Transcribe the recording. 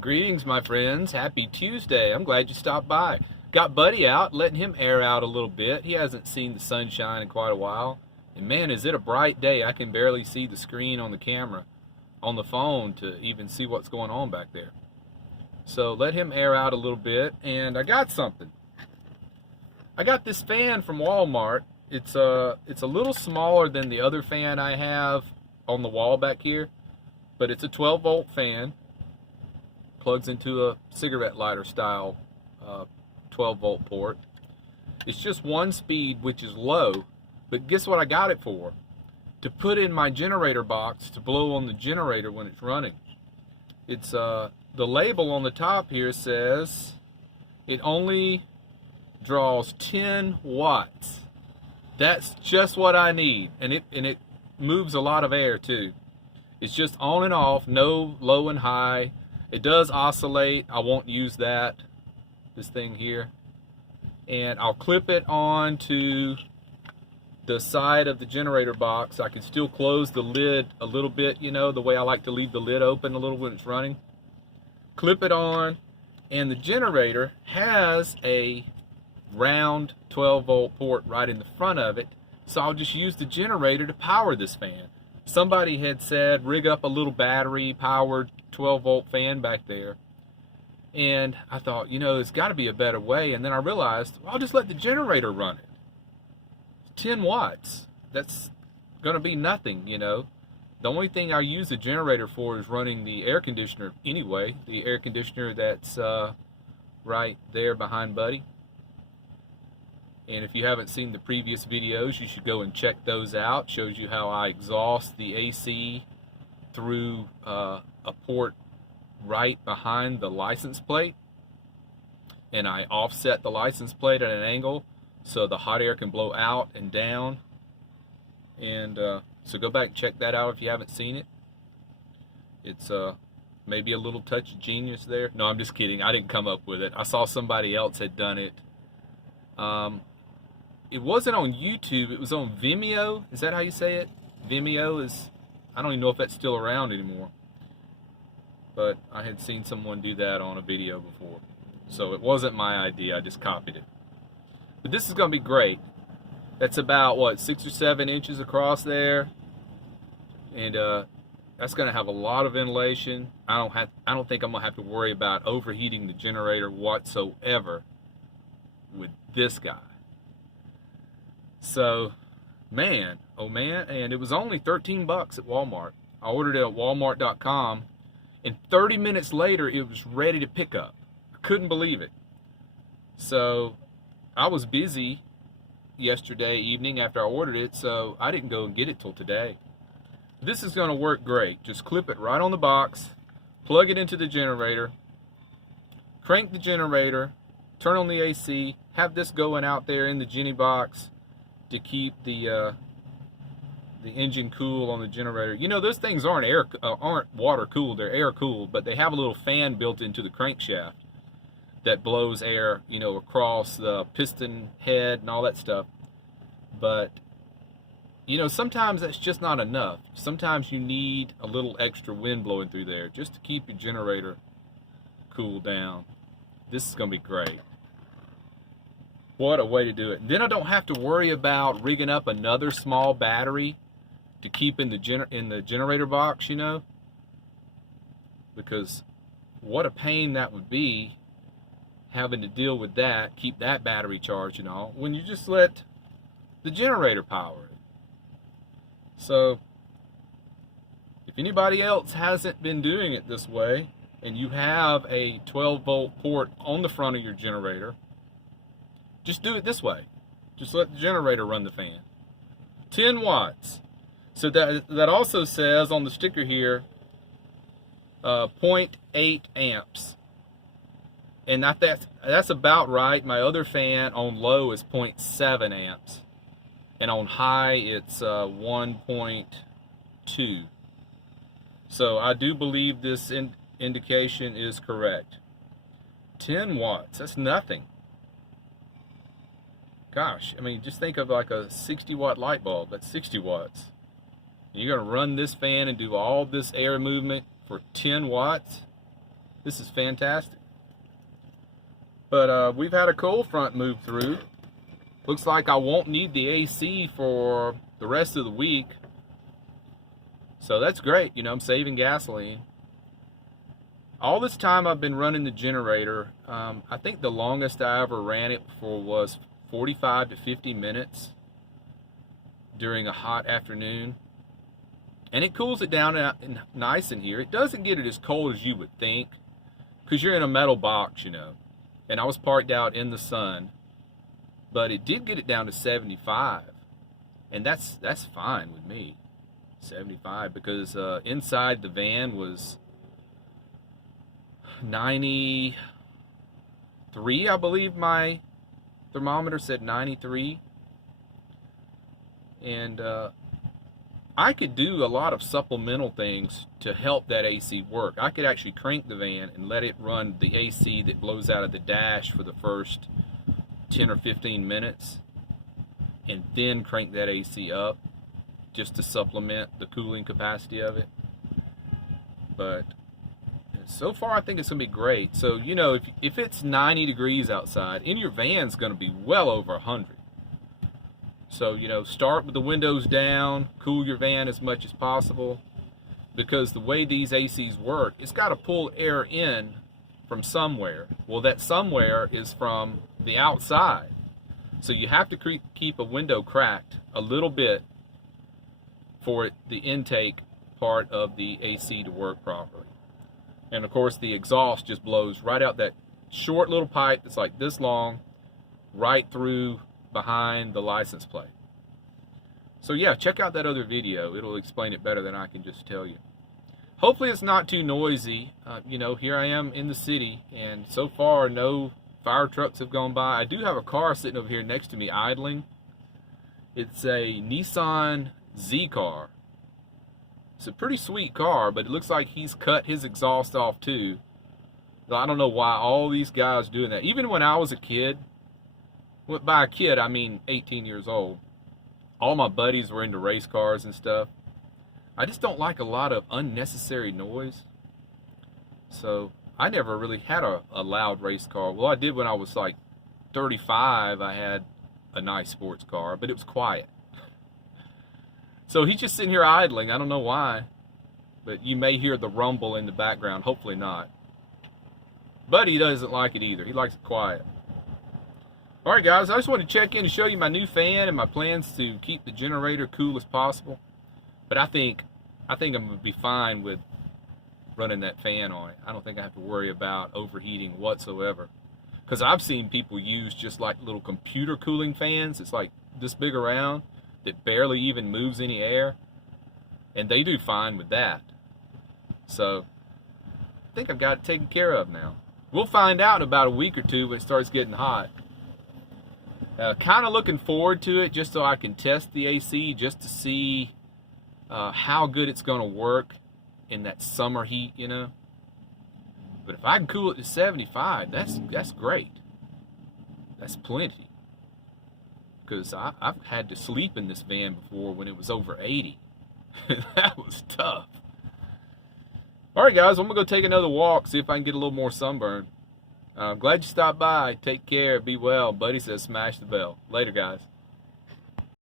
Greetings, my friends. Happy Tuesday. I'm glad you stopped by. Got Buddy out, letting him air out a little bit. He hasn't seen the sunshine in quite a while. And man, is it a bright day. I can barely see the screen on the camera, on the phone, to even see what's going on back there. So let him air out a little bit. And I got something. I got this fan from Walmart. It's a little smaller than the other fan I have on the wall back here. But it's a 12-volt fan. Plugs into a cigarette lighter style 12-volt port. It's just one speed, which is low, but guess what I got it for? To put in my generator box to blow on the generator when it's running. It's the label on the top here says it only draws 10 watts. That's just what I need, and it moves a lot of air too. It's just on and off, no low and high. It does oscillate. I won't use that, this thing here. And I'll clip it onto the side of the generator box. I can still close the lid a little bit, you know, the way I like to leave the lid open a little when it's running. Clip it on, and the generator has a round 12-volt port right in the front of it. So I'll just use the generator to power this fan. Somebody had said rig up a little battery powered 12-volt fan back there, and I thought, you know, there's got to be a better way. And then I realized, well, I'll just let the generator run it. 10 watts, that's gonna be nothing, you know. The only thing I use the generator for is running the air conditioner anyway, the air conditioner that's right there behind Buddy. And if you haven't seen the previous videos, you should go and check those out. Shows you how I exhaust the AC through a port right behind the license plate. And I offset the license plate at an angle so the hot air can blow out and down. And so go back and check that out if you haven't seen it. It's maybe a little touch of genius there. No, I'm just kidding. I didn't come up with it. I saw somebody else had done it. It wasn't on YouTube, it was on Vimeo. Is that how you say it? Vimeo is, I don't even know if that's still around anymore. But I had seen someone do that on a video before. So it wasn't my idea, I just copied it. But this is going to be great. That's about, what, 6 or 7 inches across there. And that's going to have a lot of ventilation. I don't think I'm going to have to worry about overheating the generator whatsoever with this guy. So, man, oh man, and it was only 13 bucks at Walmart. I ordered it at walmart.com, and 30 minutes later, it was ready to pick up. I couldn't believe it. So, I was busy yesterday evening after I ordered it, so I didn't go and get it till today. This is going to work great. Just clip it right on the box, plug it into the generator, crank the generator, turn on the AC, have this going out there in the Genie box to keep the engine cool on the generator. You know, those things aren't water cooled, they're air cooled, but they have a little fan built into the crankshaft that blows air, you know, across the piston head and all that stuff. But you know, sometimes that's just not enough. Sometimes you need a little extra wind blowing through there just to keep your generator cooled down. This is going to be great. What a way to do it. And then I don't have to worry about rigging up another small battery to keep in the generator box, you know. Because what a pain that would be, having to deal with that, keep that battery charged and all, when you just let the generator power it. So, if anybody else hasn't been doing it this way, and you have a 12-volt port on the front of your generator, just do it this way. Just let the generator run the fan. 10 watts. So that also says on the sticker here, 0.8 amps. And that's about right. My other fan on low is 0.7 amps. And on high, it's 1.2. So I do believe this indication is correct. 10 watts, that's nothing. Gosh, I mean, just think of like a 60-watt light bulb. That's 60 watts. You're going to run this fan and do all this air movement for 10 watts? This is fantastic. But we've had a cold front move through. Looks like I won't need the AC for the rest of the week. So that's great. You know, I'm saving gasoline. All this time I've been running the generator. I think the longest I ever ran it for was 45 to 50 minutes during a hot afternoon. And it cools it down nice in here. It doesn't get it as cold as you would think, because you're in a metal box, you know. And I was parked out in the sun. But it did get it down to 75. And that's fine with me. 75, because inside the van was 93, I believe my thermometer said 93. And I could do a lot of supplemental things to help that AC work. I could actually crank the van and let it run the AC that blows out of the dash for the first 10 or 15 minutes, and then crank that AC up just to supplement the cooling capacity of it. But so far I think it's going to be great. So, you know, if it's 90 degrees outside, in your van's going to be well over 100. So, you know, start with the windows down, cool your van as much as possible, because the way these ACs work, it's got to pull air in from somewhere. Well, that somewhere is from the outside. So you have to keep a window cracked a little bit for the intake part of the AC to work properly. And of course the exhaust just blows right out that short little pipe that's like this long, right through behind the license plate. So yeah, check out that other video. It'll explain it better than I can just tell you. Hopefully it's not too noisy. You know, here I am in the city, and so far no fire trucks have gone by. I do have a car sitting over here next to me idling. It's a Nissan Z-Car. It's a pretty sweet car, but it looks like he's cut his exhaust off too. I don't know why all these guys doing that. Even when I was a kid, by a kid I mean 18 years old, all my buddies were into race cars and stuff. I just don't like a lot of unnecessary noise. So I never really had a loud race car. Well, I did when I was like 35. I had a nice sports car, but it was quiet. So he's just sitting here idling. I don't know why, but you may hear the rumble in the background. Hopefully not. But he doesn't like it either. He likes it quiet. Alright guys, I just wanted to check in and show you my new fan and my plans to keep the generator cool as possible. But I think I'm going to be fine with running that fan on it. I don't think I have to worry about overheating whatsoever. Because I've seen people use just like little computer cooling fans. It's like this big around that barely even moves any air. And they do fine with that. So I think I've got it taken care of now. We'll find out in about a week or two when it starts getting hot. Kind of looking forward to it just so I can test the AC just to see how good it's going to work in that summer heat, you know. But if I can cool it to 75, that's great. That's plenty. Because I've had to sleep in this van before when it was over 80. That was tough. Alright guys, I'm going to go take another walk, see if I can get a little more sunburn. I'm glad you stopped by. Take care. Be well. Buddy says smash the bell. Later guys.